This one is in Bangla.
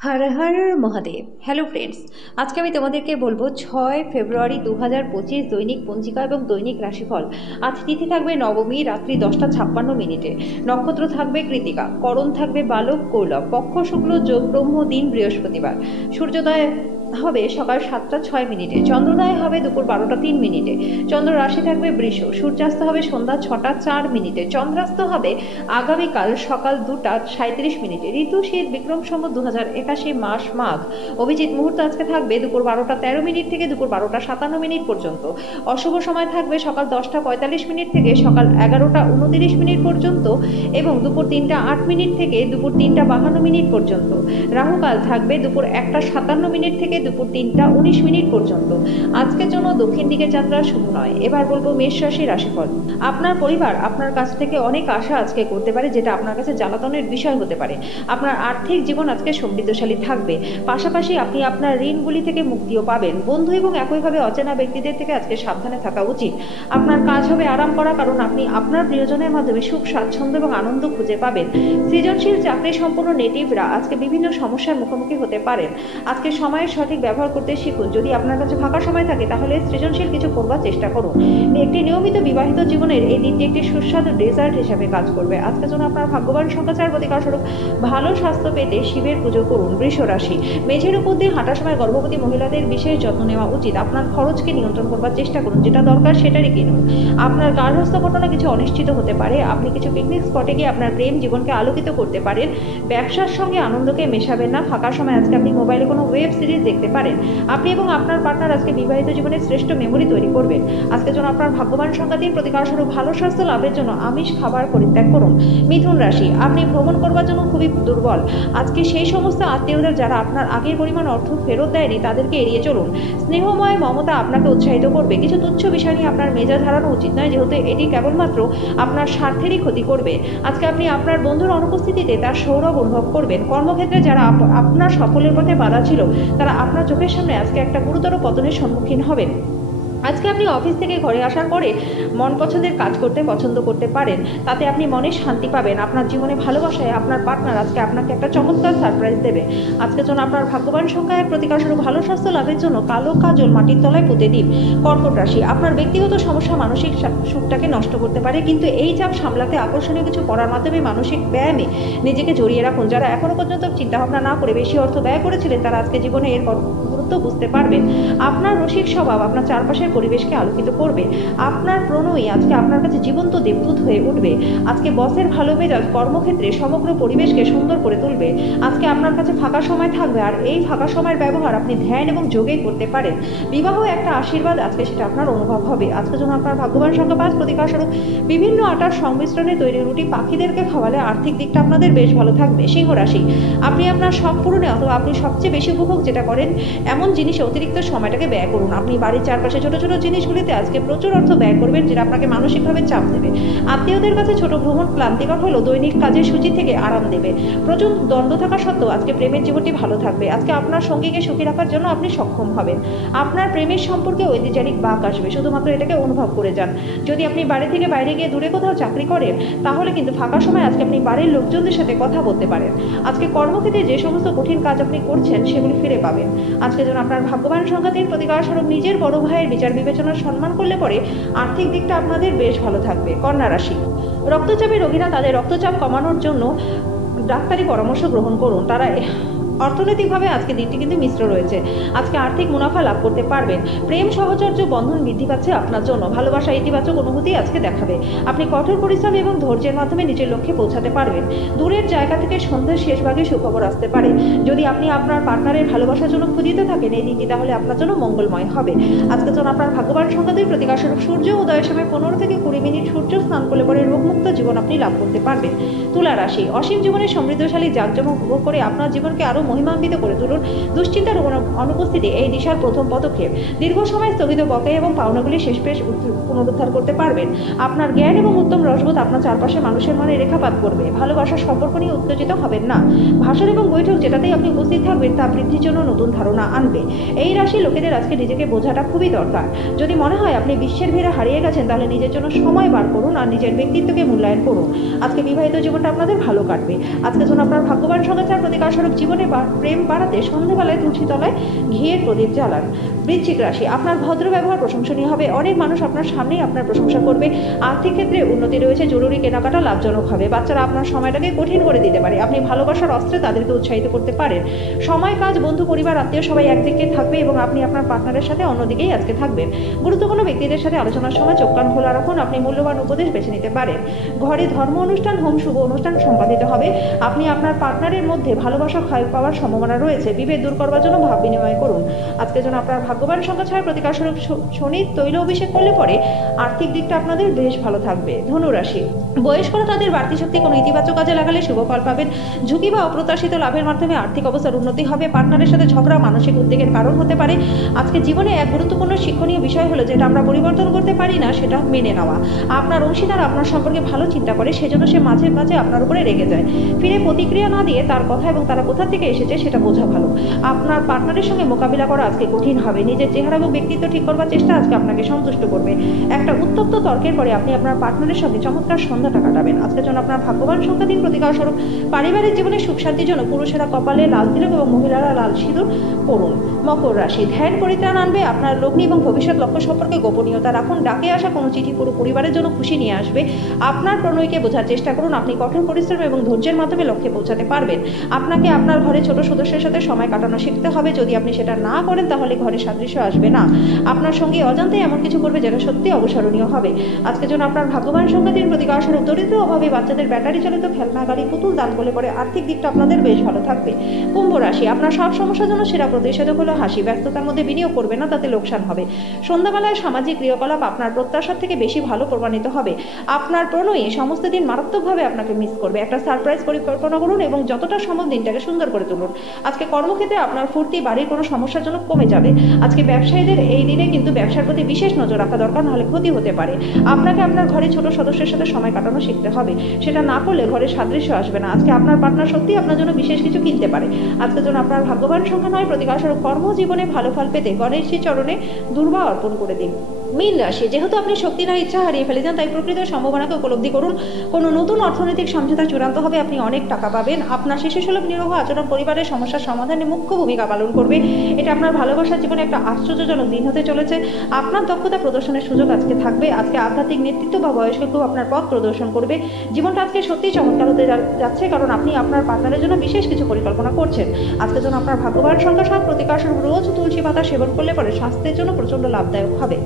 হর হর মহাদেব। হ্যালো ফ্রেন্ডস, আজকে আমি তোমাদেরকে বলবো 6 ফেব্রুয়ারি 2025 দৈনিক পঞ্জিকা এবং দৈনিক রাশিফল। আজ তিথি থাকবে নবমী, রাত্রি 10টা 56 মিনিটে। নক্ষত্র থাকবে কৃতিকা, করণ থাকবে বালক কৌলভ, পক্ষ শুক্ল, যোগ ব্রহ্ম, দিন বৃহস্পতিবার। সূর্যোদয় হবে সকাল 7টা 6 মিনিটে, চন্দ্রোদয় হবে দুপুর 12টা 3 মিনিটে। চন্দ্র রাশি থাকবে বৃষ, সূর্যাস্ত হবে সন্ধ্যা 6টা 4 মিনিটে, চন্দ্রাস্ত হবে আগামীকাল সকাল 2টা 37 মিনিটে। ঋতু শীত, বিক্রম সম্বত 2081, মাস মাঘ। অভিজিৎ মুহূর্ত আজকে থাকবে দুপুর 12টা 13 মিনিট থেকে দুপুর 12টা 57 মিনিট পর্যন্ত। অশুভ সময় থাকবে সকাল 10টা 45 মিনিট থেকে সকাল 11টা 29 মিনিট পর্যন্ত এবং দুপুর 3টা 8 মিনিট থেকে দুপুর 3টা 52 মিনিট পর্যন্ত। রাহুকাল থাকবে দুপুর 1টা 57 মিনিট থেকে দুপুর 3টা 19 মিনিট পর্যন্ত। আজকের জন্য দক্ষিণ দিকে যাত্রা শুভ নয়। এবার বলবো মেষ রাশি রাশিফল। আপনার পরিবার আপনার কাছ থেকে অনেক আশা আজকে করতে পারে, যেটা আপনার কাছে জ্বালাতনের বিষয় হতে পারে। আপনার আর্থিক জীবন আজকে সমৃদ্ধশালী থাকবে। পাশাপাশি আপনি আপনার ঋণগুলি থেকে মুক্তিও পাবেন। বন্ধু এবং একইভাবে অচেনা ব্যক্তিদের থেকে আজকে সাবধানে থাকা উচিত। আপনার কাজ হবে আরাম করা, কারণ আপনি আপনার প্রিয়জনের মাধ্যমে সুখ, স্বাচ্ছন্দ্য এবং আনন্দ খুঁজে পাবেন। সৃজনশীল চাকরি সম্পন্ন নেটিভরা আজকে বিভিন্ন সমস্যার মুখোমুখি হতে পারেন। আজকে সময়ের সঠিক ব্যবহার করতে শিখুন। যদি আপনার কাছে ফাঁকা সময় থাকে তাহলে সৃজনশীল কিছু করবার চেষ্টা করুন। একটি নিয়মিত বিবাহিত জীবনের এই দিনটি একটি সুস্বাদু ডেজার্ট হিসাবে কাজ করবে। আজকের জন্য আপনার ভাগ্যবান সংখ্যা 4, প্রতিকার স্বরূপ ভালো স্বাস্থ্য পেতে শিবের পুজো করুন। বৃষ রাশি, মেঝের উপর দিয়ে হাঁটার সময় গর্ভবতী মহিলাদের বিশেষ যত্ন নেওয়া উচিত। আপনার খরচকে নিয়ন্ত্রণ করবার চেষ্টা করুন, যেটা দরকার সেটারই কিনুন। আপনার গার্হস্থ্য ঘটনা কিছু অনিশ্চিত হতে পারে। আপনি কিছু পিকনিক স্পটে গিয়ে আপনার প্রেম জীবনকে আলোকিত করতে পারেন। ব্যবসার সঙ্গে আনন্দকে মেশাবেন না। ফাঁকা সময় আজকে আপনি মোবাইলে কোনো ওয়েব সিরিজ দেখতে পারেন। আপনি এবং আপনার পার্টনার আজকে বিবাহিত জীবনের শ্রেষ্ঠ মেমোরি তৈরি করবেন। আজকের জন্য আপনার ভাগ্যবান সংখ্যা 3, প্রতিকার স্বরূপ ভালো স্বাস্থ্য লাভের জন্য আমিষ খাবার পরিত্যাগ করুন। মিথুন রাশি, আপনি ভ্রমণ করবার জন্য খুবই দুর্বল। আজকে সেই সমস্ত আত্মীয়দের যারা আপনার আগের পরিমাণ অর্থ ফেরত দেয়নি তাদেরকে এড়িয়ে চলুন। স্নেহময় মমতা আপনাকে উৎসাহিত করবে। কিছু তুচ্ছ বিষয় নিয়ে আপনার মেজাজ হারানো উচিত নয়, যেহেতু এটি কেবলমাত্র আপনার স্বার্থেরই ক্ষতি করবে। আজকে আপনি আপনার বন্ধুর অনুপস্থিতিতে তার সৌরভ অনুভব করবেন। কর্মক্ষেত্রে যারা আপনার সফলের পথে বাধা ছিল তারা আপনার চোখের সামনে আজকে একটা গুরুতর পতনের সম্মুখীন হবেন। আজকে আপনি অফিস থেকে ঘরে আসার পরে মন পছন্দের কাজ করতে পছন্দ করতে পারেন। তাতে আপনি মনে শান্তি পাবেন। আপনার জীবনে ভালোবাসায় আপনার পার্টনার আজকে আপনাকে একটা চমৎকার সারপ্রাইজ দেবে। আজকের জন্য আপনার ভাগ্যবান সংখ্যা 1, প্রতিকার স্বরূপ ভালো স্বাস্থ্য লাভের জন্য কালো কাজল মাটির তলায় পুঁতে দিন। কর্কট রাশি, আপনার ব্যক্তিগত সমস্যা মানসিক সুখটাকে নষ্ট করতে পারে, কিন্তু এই চাপ সামলাতে আকর্ষণীয় কিছু করার মাধ্যমে মানসিক ব্যায়ামে নিজেকে জড়িয়ে রাখুন। যারা এখনো পর্যন্ত চিন্তাভাবনা না করে বেশি অর্থ ব্যয় করেছিলেন তারা আজকে জীবনে এর গুরুত্ব বুঝতে পারবেন। আপনার রসিক স্বভাব আপনার চারপাশের পরিবেশকে আলোকিত করবে। আপনার প্রণয়ী আজকে আপনার কাছে জীবন্ত দেবদূত হয়ে উঠবে। আজকে বসের ভালো মেজাজ কর্মক্ষেত্রে সমগ্র পরিবেশকে সুন্দর করে তুলবে। আজকে আপনার কাছে ফাঁকা সময় থাকবে, আর এই ফাঁকা সময়ের ব্যবহার আপনি ধ্যান এবং যোগে করতে পারেন। বিবাহ একটা আশীর্বাদ, আজকে সেটা আপনার অনুভব হবে। আজকের জন্য আপনার ভাগ্যবান সংখ্যা 5, প্রতিকার স্বরূপ বিভিন্ন আটার সংমিশ্রণে তৈরি রুটি পাখিদেরকে খাওয়ালে আর্থিক দিকটা আপনাদের বেশ ভালো থাকবে। সিংহ রাশি, আপনি আপনার শখ পূরণে অথবা আপনি সবচেয়ে বেশি উপভোগ যেটা করেন এমন জিনিসে অতিরিক্ত সময়টাকে ব্যয় করুন। আপনি বাড়ির চারপাশে ছোট ছোট জিনিসগুলিতে আজকে প্রচুর অর্থ ব্যয় করবেন, যেটা আপনাকে মানসিকভাবে চাপ দেবে। আত্মীয়দের কাছে ছোট ভ্রমণ ক্লান্তিকর হলেও দৈনিক কাজের সূচি থেকে আরাম দেবে। প্রচুর দ্বন্দ্ব থাকা সত্ত্বেও আজকে প্রেমের জীবনটি ভালো থাকবে। আজকে আপনার সঙ্গীকে সুখী রাখার জন্য আপনি সক্ষম হবেন। আপনার প্রেমের সম্পর্কে ঐতিহাসিক বাঁক আসবে, শুধুমাত্র এটাকে অনুভব করে যান। যদি আপনি বাড়ি থেকে বাইরে গিয়ে দূরে কোথাও চাকরি করেন তাহলে কিন্তু ফাঁকা সময় আজকে আপনি বাড়ির লোকজনদের সাথে কথা বলতে পারেন। আজকে কর্মক্ষেত্রে যে সমস্ত কঠিন কাজ আপনি করছেন সেগুলি ফিরে পাবেন। আজকে যেন আপনার ভাগ্যবান সংখ্যা 3, প্রতিকার স্বরূপ নিজের বড় ভাইয়ের বিচার বিবেচনার সম্মান করলে পরে আর্থিক দিকটা আপনাদের বেশ ভালো থাকবে। কন্যা রাশি, রক্তচাপের রোগীরা তাদের রক্তচাপ কমানোর জন্য ডাক্তারি পরামর্শ গ্রহণ করুন। তারা অর্থনৈতিকভাবে আজকে দিনটি কিন্তু মিশ্র রয়েছে। আজকে আর্থিক মুনাফা লাভ করতে পারবেন। প্রেম সহচর্য বন্ধন বৃদ্ধি পাচ্ছে আপনার জন্য। ভালোবাসা ইতিবাচক অনুভূতি আজকে দেখাবে। আপনি কঠোর পরিশ্রম এবং ধৈর্যের মাধ্যমে নিজের লক্ষ্যে পৌঁছাতে পারবেন। দূরের জায়গা থেকে সন্ধ্যার শেষ ভাগে সুখবর আসতে পারে। যদি আপনি আপনার পার্টনারের ভালোবাসার জন্য ক্ষুদিত থাকেন এই দিনটি তাহলে আপনার জন্য মঙ্গলময় হবে। আজকের জন্য আপনার ভাগ্যবান সংখ্যা 2, প্রতিকার স্বরূপ সূর্য উদয়ের সময় 15 থেকে 20 মিনিট সূর্য স্নান করলে পরে রোগমুক্ত জীবন আপনি লাভ করতে পারবেন। তুলা রাশি, অসীম জীবনের সমৃদ্ধশালী জাঁকজমক উপভোগ করে আপনার জীবনকে আরো মহিমান্বিত করে তুলুন। দুশ্চিন্তার অনুপস্থিতি এই দিশার প্রথম পদক্ষেপ। দীর্ঘ সময় স্থগিত বকেয়া এবং পাওনাগুলি শেষ পেশ পুনরুদ্ধার করতে পারবেন। আপনার জ্ঞান এবং উত্তম রসবোধ আপনার চারপাশে মানুষের মনে রেখাপাত করবে। ভালোবাসার সম্পর্ক নিয়ে উত্তেজিত হবেন না। ভাষণ এবং বৈঠক যেটাতেই আপনি উপস্থিত থাকবেন তা বৃদ্ধির জন্য নতুন ধারণা আনবে। এই রাশির লোকেদের আজকে নিজেকে বোঝাটা খুবই দরকার। যদি মনে হয় আপনি বিশ্বের ভিড়ে হারিয়ে গেছেন তাহলে নিজের জন্য সময় বার করুন আর নিজের ব্যক্তিত্বকে মূল্যায়ন করুন। আজকে বিবাহিত জীবনটা আপনাদের ভালো কাটবে। আজকের জন্য আপনার ভাগ্যবান সংখ্যা 4, প্রতিকার স্বরূপ জীবনে প্রেম বাড়াতে সন্ধ্যাবেলায় তুলসী তলায় ঘিয়ের প্রদীপ জ্বালান। বৃশ্চিক রাশি, আপনার ভদ্র ব্যবহার প্রশংসনীয় হবে। অনেক মানুষ আপনার সামনেই আপনার প্রশংসা করবে। আর্থিক ক্ষেত্রে উন্নতি রয়েছে। জরুরি কেনাকাটা লাভজনক হবে। বাচ্চারা আপনার সময়টাকে কঠিন করে দিতে পারে। আপনি ভালোবাসার অস্ত্রে তাদেরকে উৎসাহিত করতে পারেন। সময়, কাজ, বন্ধু, পরিবার, আত্মীয় সবাই একদিকে থাকবে এবং আপনি আপনার পার্টনারের সাথে অন্যদিকেই আজকে থাকবেন। গুরুত্বপূর্ণ ব্যক্তিদের সাথে আলোচনার সময় চোখ কান খোলা রাখুন। আপনি মূল্যবান উপদেশ বেছে নিতে পারেন। ঘরে ধর্ম অনুষ্ঠান, হোম, শুভ অনুষ্ঠান সম্পাদিত হবে। আপনি আপনার পার্টনারের মধ্যে ভালোবাসা ক্ষয় পাওয়ার সম্ভাবনা রয়েছে। বিভেদ দূর করবার জন্য ভাব বিনিময় করুন। আজকের জন্য আপনার ভাগ্যবান সংখ্যা 6, প্রতিকার স্বরূপ শনির তৈল অভিষেক করলে পরে আর্থিক দিকটা আপনাদের বেশ ভালো থাকবে। ধনু রাশি, বয়স্করা তাদের বাড়তি শক্তি কোনো ইতিবাচক কাজে লাগালে শুভ ফল পাবেন। ঝুঁকি বা অপ্রত্যাশিত লাভের মাধ্যমে আর্থিক অবস্থার উন্নতি হবে। পার্টনারের সাথে ঝগড়া মানসিক উদ্বেগের কারণ হতে পারে। আজকে জীবনে এক গুরুত্বপূর্ণ শিক্ষণীয় বিষয় হলো যেটা আমরা পরিবর্তন করতে পারি না, সেটা মেনে নেওয়া। আপনার অংশীদার আপনার সম্পর্কে ভালো চিন্তা করে, সেজন্য সে মাঝে মাঝে আপনার উপরে রেগে যায়। ফিরে প্রতিক্রিয়া না দিয়ে তার কথা এবং তারা কোথা থেকে এসেছে সেটা বোঝা ভালো। আপনার পার্টনারের সঙ্গে মোকাবিলা করা আজকে কঠিন হবে। নিজের চেহারা এবং ব্যক্তিত্ব ঠিক করবার চেষ্টা আজকে আপনাকে সন্তুষ্ট করবে। একটা উত্তপ্ত তর্কের পরে আপনি আপনার পার্টনারের সঙ্গে চমৎকার সন্ধ্যাটা কাটাবেন। আজকের জন্য আপনার ভাগ্যবান সংখ্যা 3, প্রতিকার স্বরূপ পারিবারিক জীবনে সুখ শান্তির জন্য পুরুষেরা কপালে লাল তিলক এবং মহিলারা লাল সিঁদুর পরুন। মকর রাশি, ধ্যান পরিত্রাণ আনবে। আপনার লগ্নি এবং ভবিষ্যৎ লক্ষ্য সম্পর্কে গোপনীয়তা রাখুন। ডাকে আসা কোনো চিঠি পুরো পরিবারের জন্য খুশি নিয়ে আসবে। আপনার প্রণয়কে বোঝার চেষ্টা করুন। আপনি কঠোর পরিশ্রম এবং ধৈর্যের মাধ্যমে লক্ষ্যে পৌঁছাতে পারবেন। আপনাকে আপনার ঘরে ছোট সদস্যের সাথে সময় কাটানো শিখতে হবে। যদি আপনি সেটা না করেন তাহলে ঘরে সাদৃশ্য আসবে না। আপনার সঙ্গে অজান্তেই এমন কিছু করবে যেটা সত্যি অবসরণীয় হবে। আজকের জন্য আপনার ভাগ্যবান সংখ্যা 3, প্রতিকার স্বরূপ দরিদ্র অভাবে বাচ্চাদের ব্যাটারি চালিত খেলনা, গাড়ি, পুতুল দান করলে পরে আর্থিক দিকটা আপনাদের বেশ ভালো থাকবে। কুম্ভ রাশি, আপনার সব সমস্যার জন্য সেরা প্রতিষেধক হলো হাসি। ব্যস্ততার মধ্যে বিনিয়োগ করবে না, তাতে লোকসান হবে। সন্ধ্যাবেলায় সামাজিক ক্রিয়াকলাপ আপনার প্রত্যাশার থেকে বেশি ভালো প্রমাণিত হবে। আপনার প্রণয়ী সমস্ত দিন মারাত্মকভাবে আপনাকে মিস করবে। একটা সারপ্রাইজ পরিকল্পনা করুন এবং যতটা সম্ভব দিনটাকে সুন্দর করে তুলুন। আজকে কর্মক্ষেত্রে আপনার ফুর্তি বাড়ির কোনো সমস্যার জন্য কমে যাবে। আজকে ব্যবসায়ীদের এই দিনে কিন্তু ব্যবসার প্রতি বিশেষ নজর রাখা দরকার, নাহলে ক্ষতি হতে পারে। আপনাকে আপনার ঘরে ছোট সদস্যের সাথে সময় কাটানো শিখতে হবে। সেটা না করলে ঘরে সাদৃশ্য আসবে না। আজকে আপনার পার্টনার সত্যি আপনার জন্য বিশেষ কিছু কিনতে পারে। আজকের জন্য আপনার ভাগ্যবান সংখ্যা 9, প্রতিকার স্বরূপ কর্মজীবনে ভালো ফল পেতে গণেশের চরণে দুর্বা অর্পণ করে দিন। মীন রাশি, যেহেতু আপনি শক্তি না ইচ্ছা হারিয়ে ফেলেছেন, তাই প্রকৃত সম্ভাবনাকে উপলব্ধি করুন। কোনো নতুন অর্থনৈতিক সমঝোতা চূড়ান্ত হবে। আপনি অনেক টাকা পাবেন। আপনার শিশুসুলভ নিরহ আচরণ পরিবারের সমস্যার সমাধানে মুখ্য ভূমিকা পালন করবে। এটা আপনার ভালোবাসার জীবনে একটা আশ্চর্যজনক দিন হতে চলেছে। আপনার দক্ষতা প্রদর্শনের সুযোগ আজকে থাকবে। আজকে আধ্যাত্মিক নেতৃত্ব বা বয়স্ক কেউ আপনার পথ প্রদর্শন করবে। জীবনটা আজকে সত্যিই চমৎকার হতে যাচ্ছে, কারণ আপনি আপনার পার্টনারের জন্য বিশেষ কিছু পরিকল্পনা করছেন। আজকের জন্য আপনার ভাগ্যবান সংখ্যা 7, প্রতিকার স্বরূপ রোজ তুলসী পাতা সেবন করলে পরে স্বাস্থ্যের জন্য প্রচণ্ড লাভদায়ক হবে।